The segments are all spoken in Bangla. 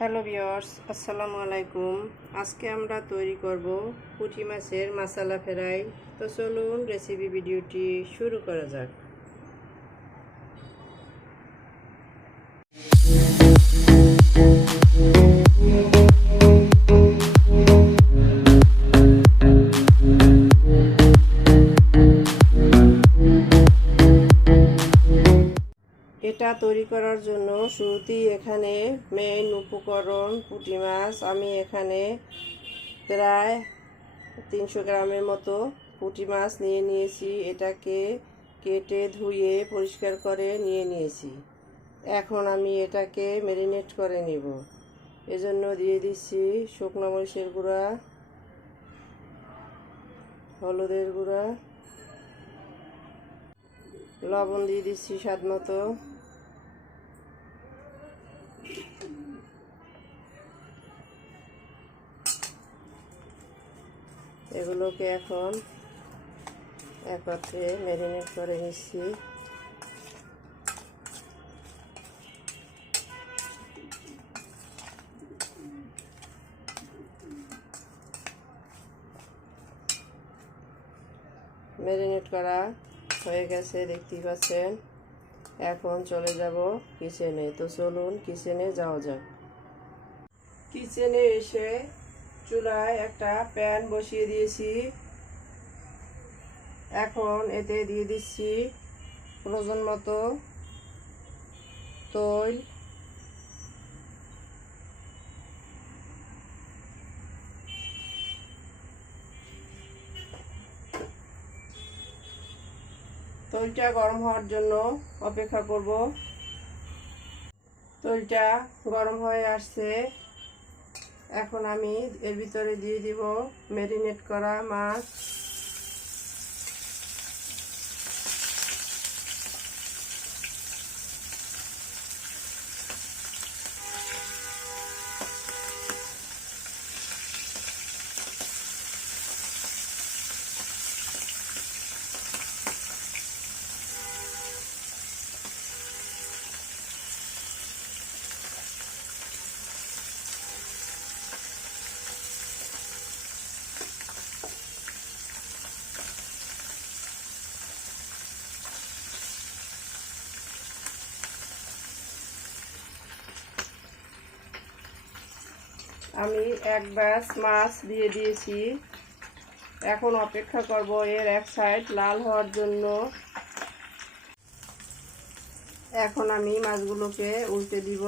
হ্যালো ভিউয়ার্স, আসসালামু আলাইকুম। আজকে আমরা তৈরি করব পুঁটি মাছের মশলা ফ্রাই। তো চলুন রেসিপি ভিডিওটি শুরু করা যাক। এটা তৈরি করার জন্য শুরুতেই এখানে মেইন উপকরণ পুঁটি মাছ। আমি এখানে প্রায় 300 গ্রামের মতো পুঁটি মাছ নিয়ে নিয়েছি। এটাকে কেটে ধুয়ে পরিষ্কার করে নিয়ে নিয়েছি। এখন আমি এটাকে ম্যারিনেট করে নিব। এজন্য দিয়ে দিচ্ছি শুকনো মরিচের গুঁড়া, হলুদের গুঁড়া, লবণ দিয়ে দিচ্ছি স্বাদ মতো। এগুলোকে এখন একত্রে ম্যারিনেট করে নিচ্ছি। ম্যারিনেট করা হয়ে গেছে, দেখতেই পাচ্ছেন। এখন চলে যাব কিচেনে। তো চলুন কিচেনে যাওয়া যাক। কিচেনে এসে চুলায় একটা প্যান বসিয়ে দিয়েছি। এখন এতে দিয়ে দিচ্ছি প্রয়োজন মতো তৈল। তৈলটা গরম হওয়ার জন্য অপেক্ষা করব। তৈলটা গরম হয়ে আসছে। এখন আমি এর ভিতরে দিয়ে দিব ম্যারিনেট করা মাছ। আমি এক ব্যাচ মাছ দিয়ে দিয়েছি। এখন অপেক্ষা করব এর এক সাইড লাল হওয়ার জন্য। এখন আমি মাছগুলোকে উল্টে দিব।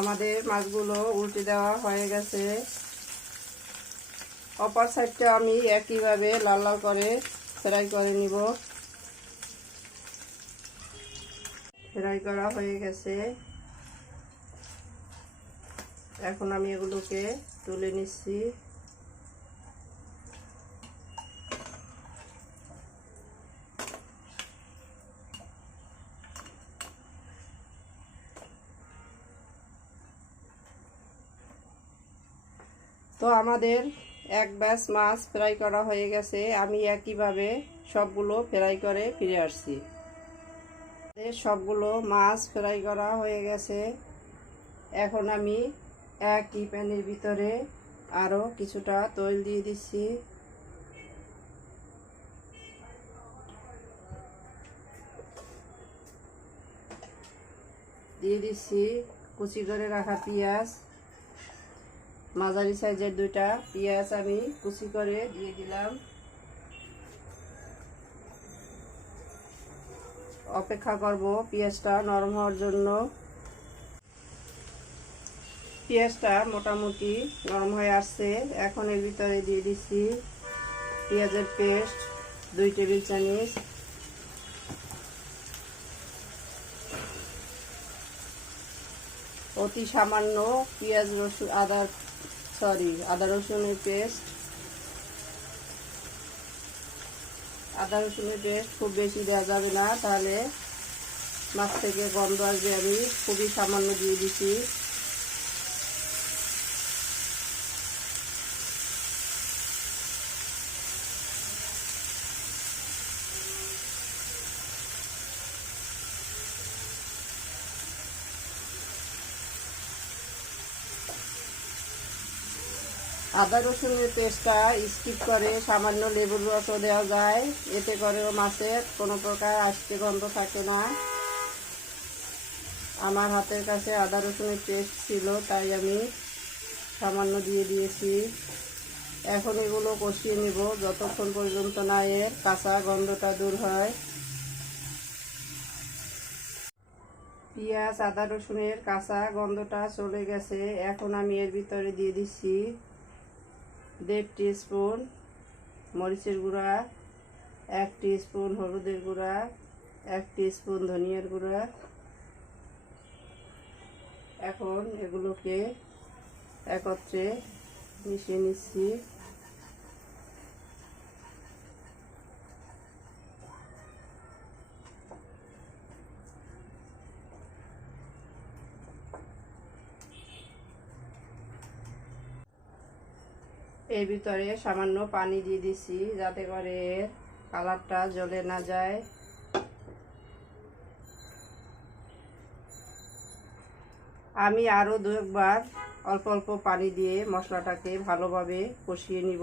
আমাদের মাছগুলো উল্টে দেওয়া হয়ে গেছে। অপর সাইডটা আমি একইভাবে লাল লাল করে ফ্রাই করে নিব। ফ্রাই করা হয়ে গেছে। এখন আমি এগুলোকে তুলে নিচ্ছি। তো আমাদের এক ব্যাচ মাছ ফ্রাই করা হয়ে গেছে। আমি একইভাবে সবগুলো ফ্রাই করে ফিরে আসছি। সবগুলো মাছ ফ্রাই করা হয়ে গেছে। এখন আমি একই প্যানের ভিতরে আরও কিছুটা তৈল দিয়ে দিচ্ছি। দিয়ে দিচ্ছি কুচি করে রাখা পেঁয়াজ। মাঝারি সাইজের দুইটা পেঁয়াজ আমি কুচি করে দিয়ে দিলাম। অপেক্ষা করব পেঁয়াজটা নরম হওয়ার জন্য। পেঁয়াজটা মোটামুটি নরম হয়ে আসছে। এখন এর ভিতরে দিয়ে দিচ্ছি পেঁয়াজের পেস্ট 2 টেবিল চামচ, অতি সামান্য পেঁয়াজ রসুন আদা রসুনের পেস্ট। আদা রসুনের পেস্ট খুব বেশি দেওয়া যাবে না, তাহলে মাছ থেকে গন্ধ আসবে। আমি খুবই সামান্য দিয়ে দিচ্ছি। আদা রসুনের পেস্টটা স্কিপ করে সামান্য লেবুর রসও দেওয়া যায়, এতে করেও মাছের কোনো প্রকার আষ্টে গন্ধ থাকে না। আমার হাতের কাছে আদা রসুনের পেস্ট ছিল, তাই আমি সামান্য দিয়ে দিয়েছি। এখন এগুলো কষিয়ে নেব যতক্ষণ পর্যন্ত না এর কাঁচা গন্ধটা দূর হয়। পেঁয়াজ আদা রসুনের কাঁচা গন্ধটা চলে গেছে। এখন আমি এর ভিতরে দিয়ে দিচ্ছি 1.5 টিস্পুন মরিচের গুঁড়া, 1 টিস্পুন হলুদের গুঁড়া, 1 টিস্পুন ধনিয়ার গুঁড়া। এখন এগুলোকে একত্রে মিশিয়ে নিচ্ছি। এর ভিতরে সামান্য পানি দিয়ে দিচ্ছি, যাতে করে এর কালারটা জ্বলে না যায়। আমি আরও 2 বার অল্প অল্প পানি দিয়ে মশলাটাকে ভালোভাবে কষিয়ে নিব।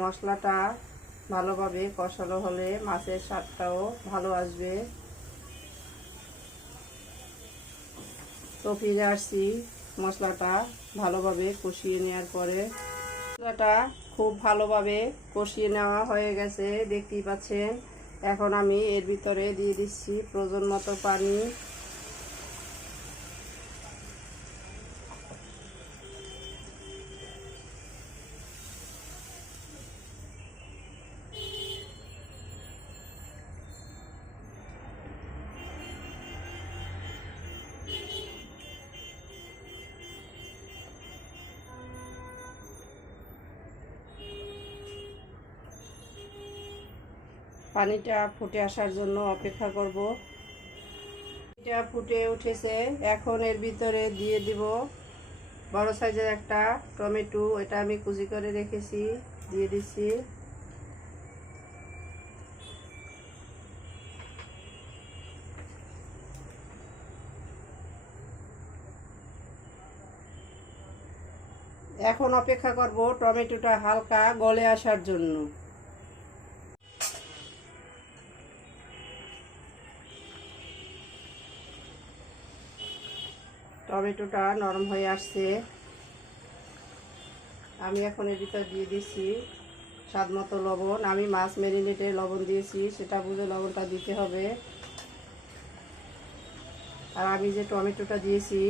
মশলাটা ভালোভাবে কষানো হলে মাছের স্বাদটাও ভালো আসবে। তো ফিরে আসছি মশলাটা ভালোভাবে কষিয়ে নেওয়ার পরে। মশলাটা খুব ভালোভাবে কষিয়ে নেওয়া হয়ে গেছে, দেখতেই পাচ্ছেন। এখন আমি এর ভিতরে দিয়ে দিচ্ছি প্রয়োজন মতো পানি। পানিটা ফুটে আসার জন্য অপেক্ষা করব। এটা ফুটে উঠেছে। এখন এর ভিতরে দিয়ে দিব বড় সাইজের একটা টমেটো, এটা আমি কুচি করে রেখেছি, দিয়ে দিচ্ছি। এখন অপেক্ষা করব টমেটোটা হালকা গলে আসার জন্য। টমেটোটা নরম হয়ে আসছে। আমি এখন এর ভিতর দিয়ে দিচ্ছি স্বাদ মতো লবণ। আমি মাছ ম্যারিনেটে লবণ দিয়েছি, সেটা বুঝে লবণটা দিতে হবে। আর আমি যে টমেটোটা দিয়েছি,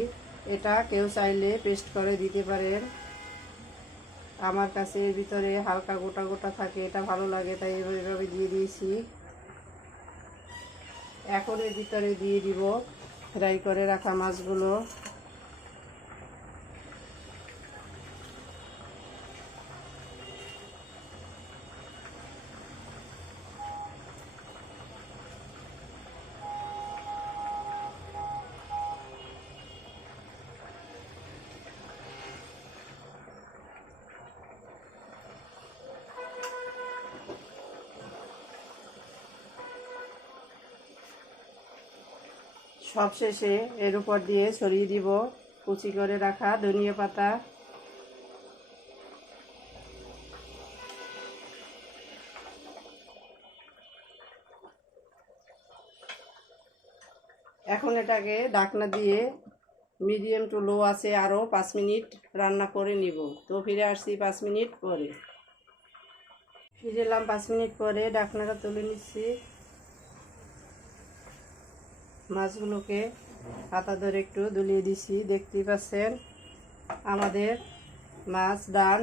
এটা কেউ চাইলে পেস্ট করে দিতে পারেন। আমার কাছে এর ভিতরে হালকা গোটা গোটা থাকে, এটা ভালো লাগে, তাই এইভাবে দিয়ে দিয়েছি। এখন এর ভিতরে দিয়ে দিব ফ্রাই করে রাখা মাছগুলো। সবশেষে এর উপর দিয়ে ছড়িয়ে দিব কুচি করে রাখা ধনিয়া পাতা। এখন এটাকে ঢাকনা দিয়ে মিডিয়াম টু লো আছে আরও 5 মিনিট রান্না করে নিব। তো ফিরে আসছি 5 মিনিট পরে। ফিরে এলাম 5 মিনিট পরে, ঢাকনাটা তুলে নিচ্ছি। মাছগুলোকে হাতা ধরে একটু দুলিয়ে দিছি, দেখতেই পাচ্ছেন আমাদের মাছ ডান।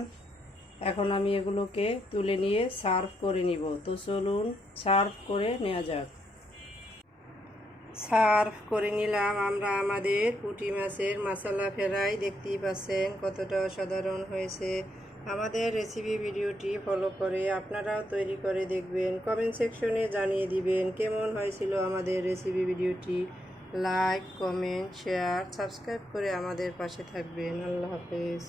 এখন আমি এগুলোকে তুলে নিয়ে সার্ভ করে নিব। তো চলুন সার্ভ করে নেওয়া যাক। সার্ভ করে নিলাম আমরা আমাদের পুঁটি মাছের মশলা ফ্রাই। দেখতেই পাচ্ছেন কতটা অসাধারণ হয়েছে। আমাদের রেসিপি ভিডিওটি ফলো করে আপনারাও তৈরি করে দেখবেন। কমেন্ট সেকশনে জানিয়ে দিবেন কেমন হয়েছিল আমাদের রেসিপি ভিডিওটি। লাইক, কমেন্ট, শেয়ার, সাবস্ক্রাইব করে আমাদের পাশে থাকবেন। আল্লাহ হাফেজ।